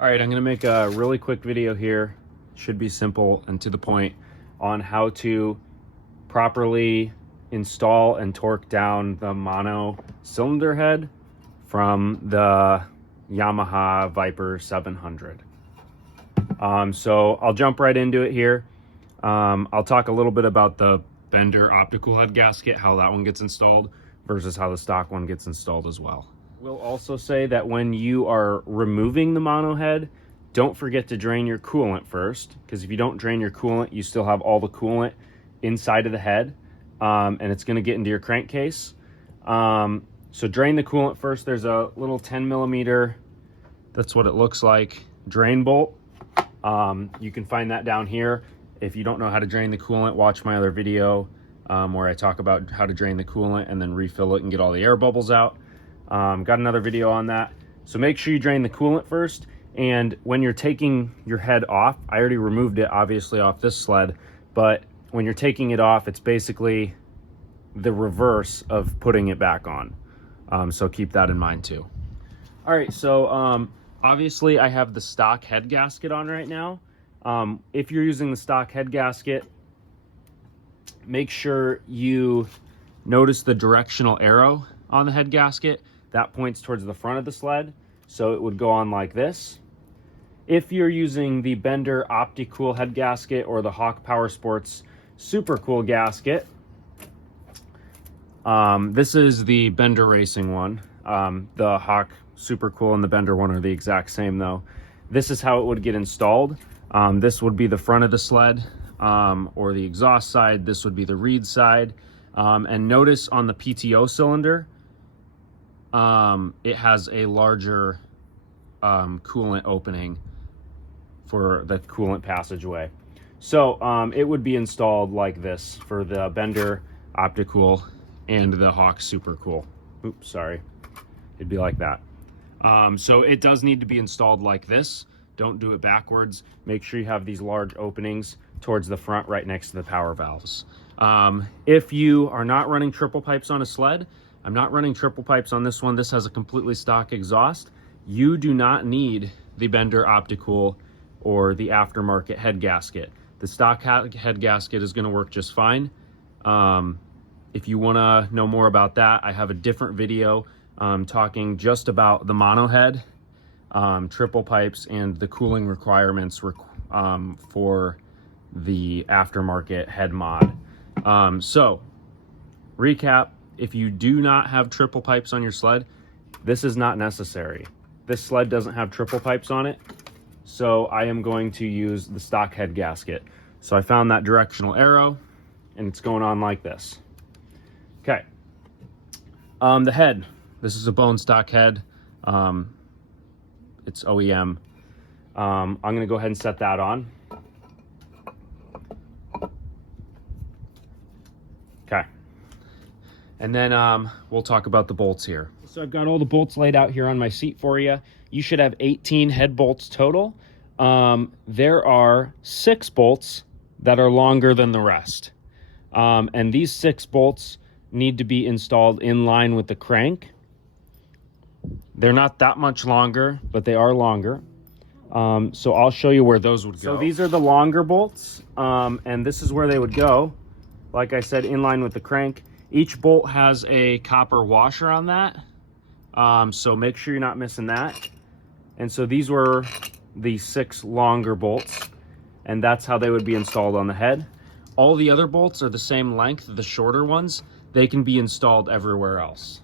All right, I'm gonna make a really quick video here. Should be simple and to the point on how to properly install and torque down the mono cylinder head from the Yamaha Viper 700. So I'll jump right into it here. I'll talk a little bit about the Bender optical head gasket, how that one gets installed versus how the stock one gets installed as well. We'll also say that when you are removing the mono head, don't forget to drain your coolant first, because if you don't drain your coolant, you still have all the coolant inside of the head, and it's going to get into your crankcase. So drain the coolant first. There's a little 10 millimeter, that's what it looks like, drain bolt. You can find that down here. If you don't know how to drain the coolant, watch my other video where I talk about how to drain the coolant and then refill it and get all the air bubbles out. Got another video on that. So make sure you drain the coolant first. And when you're taking your head off, I already removed it obviously off this sled, but when you're taking it off, it's basically the reverse of putting it back on. So keep that in mind too. All right, so obviously I have the stock head gasket on right now. If you're using the stock head gasket, make sure you notice the directional arrow on the head gasket. That points towards the front of the sled, so it would go on like this. If you're using the Bender OptiCool head gasket or the Hawk Power Sports Super Cool gasket, this is the Bender Racing one. The Hawk Super Cool and the Bender one are the exact same though. This is how it would get installed. This would be the front of the sled, or the exhaust side. This would be the reed side. And notice on the PTO cylinder, it has a larger coolant opening for the coolant passageway. So it would be installed like this for the Bender OptiCool and the Hawk Super Cool. Oops, sorry. It'd be like that. So it does need to be installed like this. Don't do it backwards. Make sure you have these large openings towards the front right next to the power valves. If you are not running triple pipes on a sled, I'm not running triple pipes on this one. This has a completely stock exhaust. You do not need the Bender OptiCool or the aftermarket head gasket. The stock head gasket is going to work just fine. If you want to know more about that, I have a different video talking just about the mono head, triple pipes, and the cooling requirements for the aftermarket head mod. So, recap. If you do not have triple pipes on your sled, this is not necessary. This sled doesn't have triple pipes on it, so I am going to use the stock head gasket. So I found that directional arrow, and it's going on like this. Okay. The head. This is a bone stock head. It's OEM. I'm going to go ahead and set that on. Okay. And then we'll talk about the bolts here. So I've got all the bolts laid out here on my seat for you. You should have 18 head bolts total. There are 6 bolts that are longer than the rest. And these 6 bolts need to be installed in line with the crank. They're not that much longer, but they are longer. So I'll show you where those would go. So these are the longer bolts, and this is where they would go. Like I said, in line with the crank. Each bolt has a copper washer on that, so make sure you're not missing that. And so these were the 6 longer bolts, and that's how they would be installed on the head. All the other bolts are the same length, the shorter ones. They can be installed everywhere else.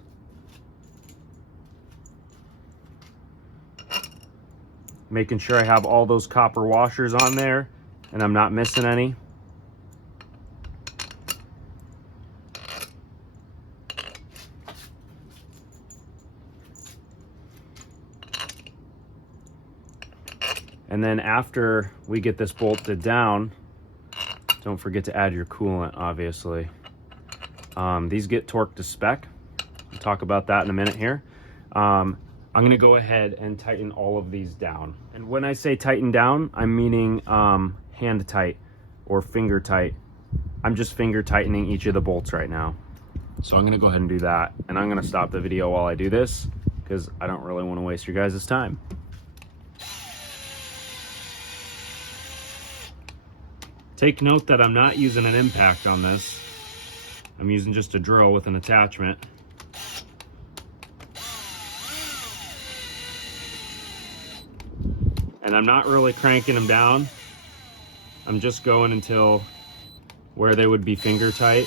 Making sure I have all those copper washers on there and I'm not missing any. And then after we get this bolted down, don't forget to add your coolant, obviously. These get torqued to spec. We'll talk about that in a minute here. I'm going to go ahead and tighten all of these down. And when I say tighten down, I'm meaning hand tight or finger tight. I'm just finger tightening each of the bolts right now. So I'm going to go ahead and do that. And I'm going to stop the video while I do this because I don't really want to waste your guys' time. Take note that I'm not using an impact on this. I'm using just a drill with an attachment. And I'm not really cranking them down. I'm just going until where they would be finger tight.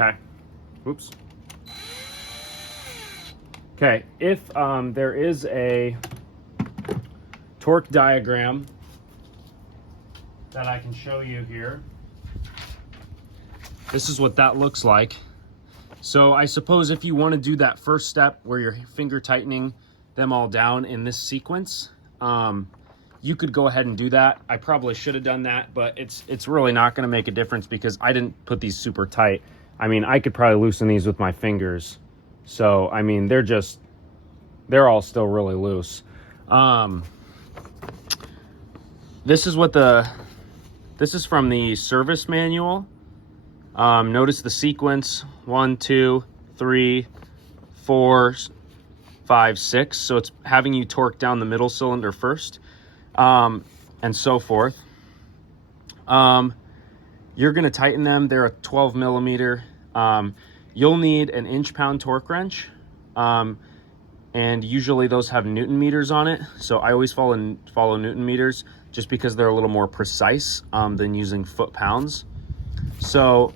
Okay, whoops. Okay, if there is a torque diagram that I can show you here, this is what that looks like. So I suppose if you want to do that first step where you're finger tightening them all down in this sequence, you could go ahead and do that. I probably should have done that, but it's really not going to make a difference because I didn't put these super tight. I mean, I could probably loosen these with my fingers. So, I mean, they're all still really loose. This is from the service manual. Notice the sequence, 1, 2, 3, 4, 5, 6. So it's having you torque down the middle cylinder first, and so forth. You're going to tighten them. They're a 12 millimeter. You'll need an inch-pound torque wrench, and usually those have Newton meters on it. So I always follow Newton meters just because they're a little more precise than using foot-pounds. So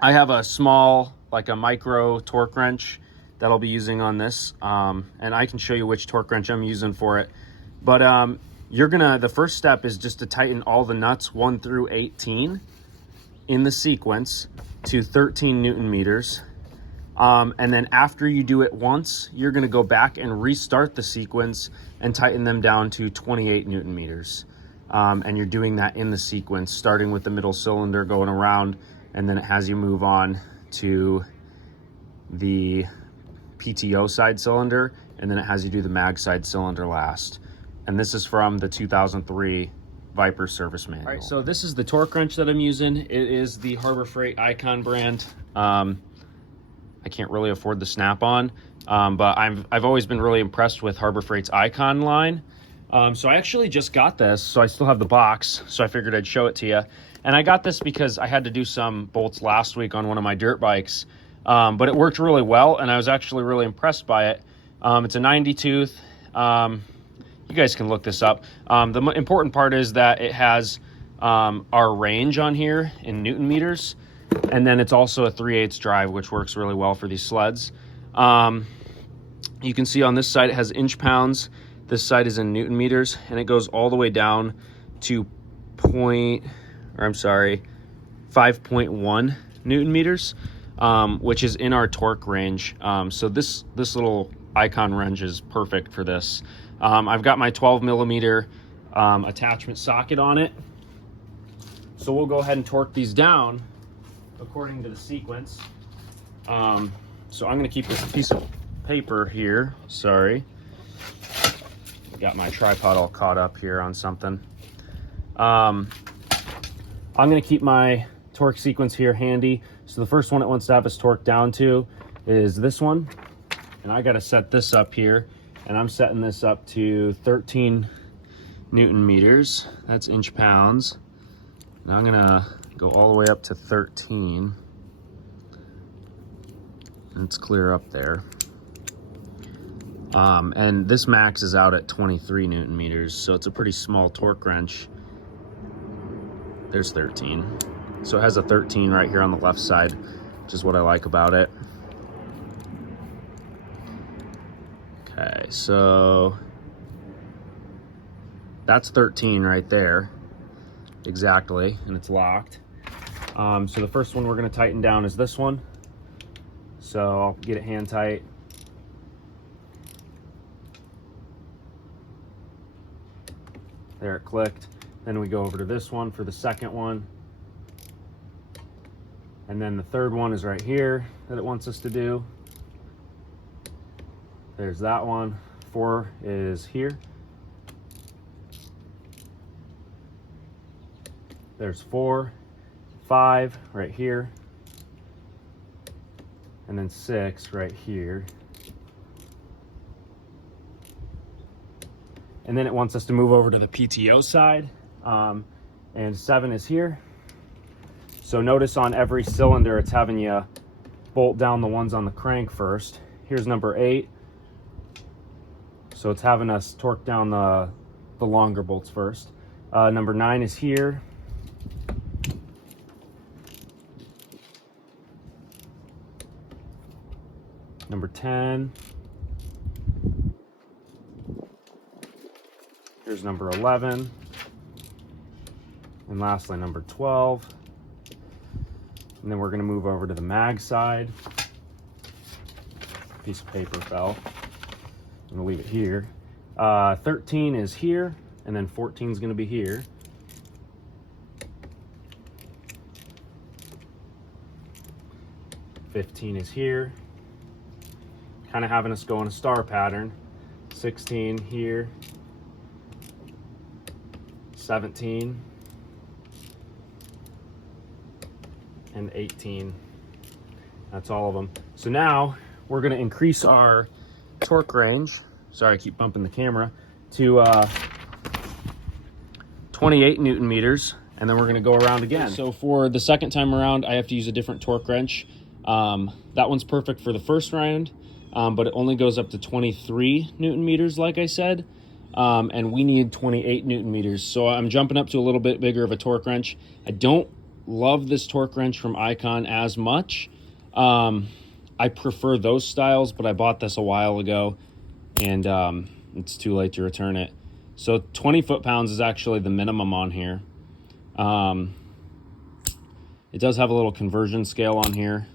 I have a small, like a micro torque wrench that I'll be using on this, and I can show you which torque wrench I'm using for it. But the first step is just to tighten all the nuts 1 through 18 in the sequence to 13 Newton meters. And then after you do it once, you're gonna go back and restart the sequence and tighten them down to 28 Newton meters. And you're doing that in the sequence, starting with the middle cylinder, going around, and then it has you move on to the PTO side cylinder, and then it has you do the mag side cylinder last. And this is from the 2003 Viper service manual. All right, so this is the torque wrench that I'm using. It is the Harbor Freight Icon brand. I can't really afford the Snap-on, but I've always been really impressed with Harbor Freight's Icon line. So I actually just got this, so I still have the box, so I figured I'd show it to you. And I got this because I had to do some bolts last week on one of my dirt bikes, but it worked really well, and I was actually really impressed by it. It's a 90 tooth. You guys can look this up. The important part is that it has our range on here in Newton meters, and then it's also a 3/8 drive, which works really well for these sleds. You can see on this side it has inch pounds. This side is in Newton meters, and it goes all the way down to 5.1 Newton meters, which is in our torque range. So this little Icon wrench is perfect for this. I've got my 12 millimeter attachment socket on it. So we'll go ahead and torque these down according to the sequence. So I'm gonna keep this piece of paper here, sorry. Got my tripod all caught up here on something. I'm gonna keep my torque sequence here handy. So the first one it wants to have us torque down to is this one. And I gotta set this up here. And I'm setting this up to 13 Newton meters. That's inch pounds. Now I'm gonna go all the way up to 13. Let's clear up there. And this max is out at 23 Newton meters, so it's a pretty small torque wrench. There's 13. So it has a 13 right here on the left side, which is what I like about it. Okay, so that's 13 right there, exactly, and it's locked. So the first one we're gonna tighten down is this one. So I'll get it hand tight. There, it clicked. Then we go over to this one for the second one. And then the third one is right here that it wants us to do. There's that one. 4 is here. There's 4, 5 right here. And then 6 right here. And then it wants us to move over to the PTO side. And 7 is here. So notice on every cylinder, it's having you bolt down the ones on the crank first. Here's number 8. So it's having us torque down the longer bolts first. Number 9 is here. Number 10. Here's number 11. And lastly, number 12. And then we're going to move over to the mag side. Piece of paper fell. I'm going to leave it here. 13 is here, and then 14 is going to be here. '15 is here. Kind of having us go in a star pattern. 16 here. 17. And 18. That's all of them. So now we're going to increase our torque range. Sorry, I keep bumping the camera. To 28 Newton meters. And then we're going to go around again. So for the second time around, I have to use a different torque wrench. That one's perfect for the first round, but it only goes up to 23 Newton meters, like I said. And we need 28 Newton meters. So I'm jumping up to a little bit bigger of a torque wrench. I don't love this torque wrench from Icon as much. I prefer those styles, but I bought this a while ago, and it's too late to return it. So 20 foot-pounds is actually the minimum on here. It does have a little conversion scale on here,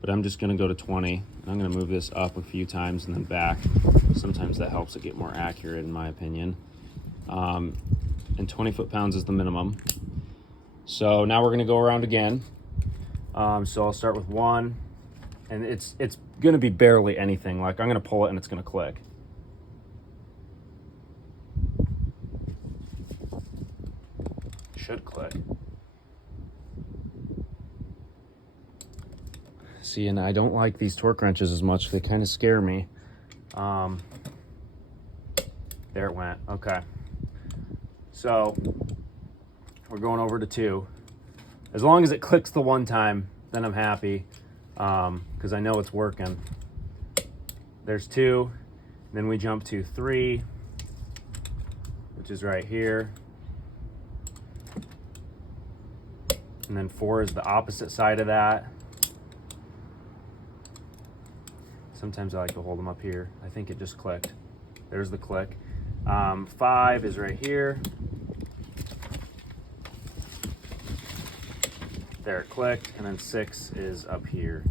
but I'm just going to go to 20. I'm going to move this up a few times and then back. Sometimes that helps it get more accurate, in my opinion. And 20 foot-pounds is the minimum. So now we're going to go around again. So I'll start with 1, and it's going to be barely anything. Like, I'm going to pull it and it's going to click. Should click. See, and I don't like these torque wrenches as much. They kind of scare me. There it went. Okay. So we're going over to 2. As long as it clicks the one time, then I'm happy, because I know it's working. There's 2. Then we jump to 3, which is right here. And then 4 is the opposite side of that. Sometimes I like to hold them up here. I think it just clicked. There's the click. 5 is right here. There, it clicked. And then 6 is up here.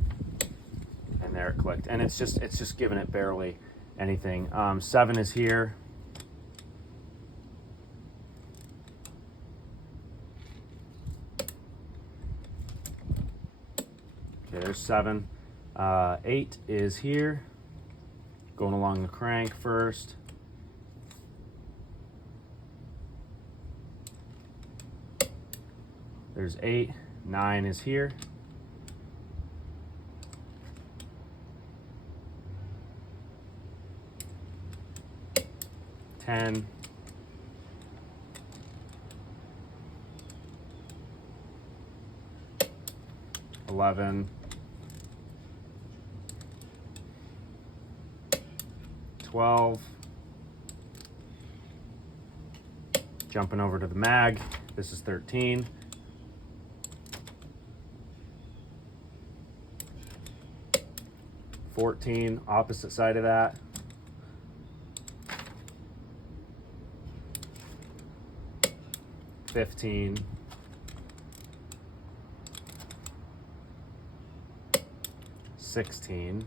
And there it clicked. And it's just giving it barely anything. 7 is here. Okay, there's 7. 8 is here, going along the crank first. There's 8. 9 is here. 10. 11. 12. Jumping over to the mag, this is 13. 14, opposite side of that. 15, 16,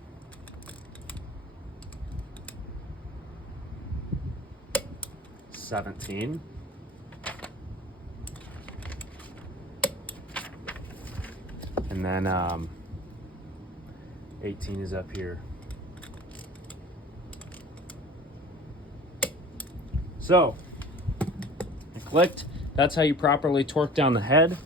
17, and then 18 is up here. So it clicked. That's how you properly torque down the head.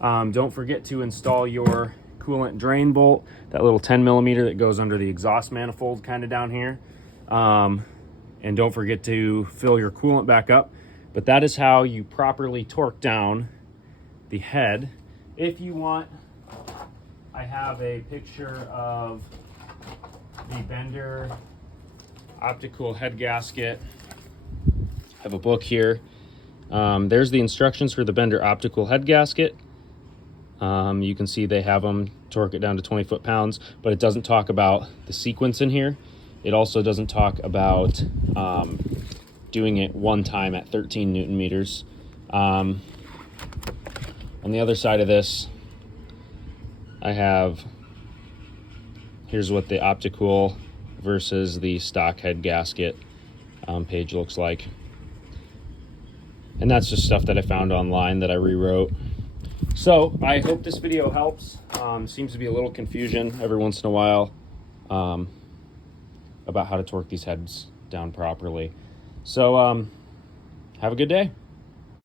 Don't forget to install your coolant drain bolt, that little 10 millimeter that goes under the exhaust manifold kind of down here. And don't forget to fill your coolant back up. But that is how you properly torque down the head. If you want, I have a picture of the Bender optical head gasket. I have a book here. There's the instructions for the Bender optical head gasket. You can see they have them torque it down to 20 foot-pounds, but it doesn't talk about the sequence in here. It also doesn't talk about doing it one time at 13 Newton meters. On the other side of this, I have, here's what the optical versus the stock head gasket page looks like. And that's just stuff that I found online that I rewrote. So I hope this video helps. Seems to be a little confusion every once in a while about how to torque these heads down properly. So have a good day.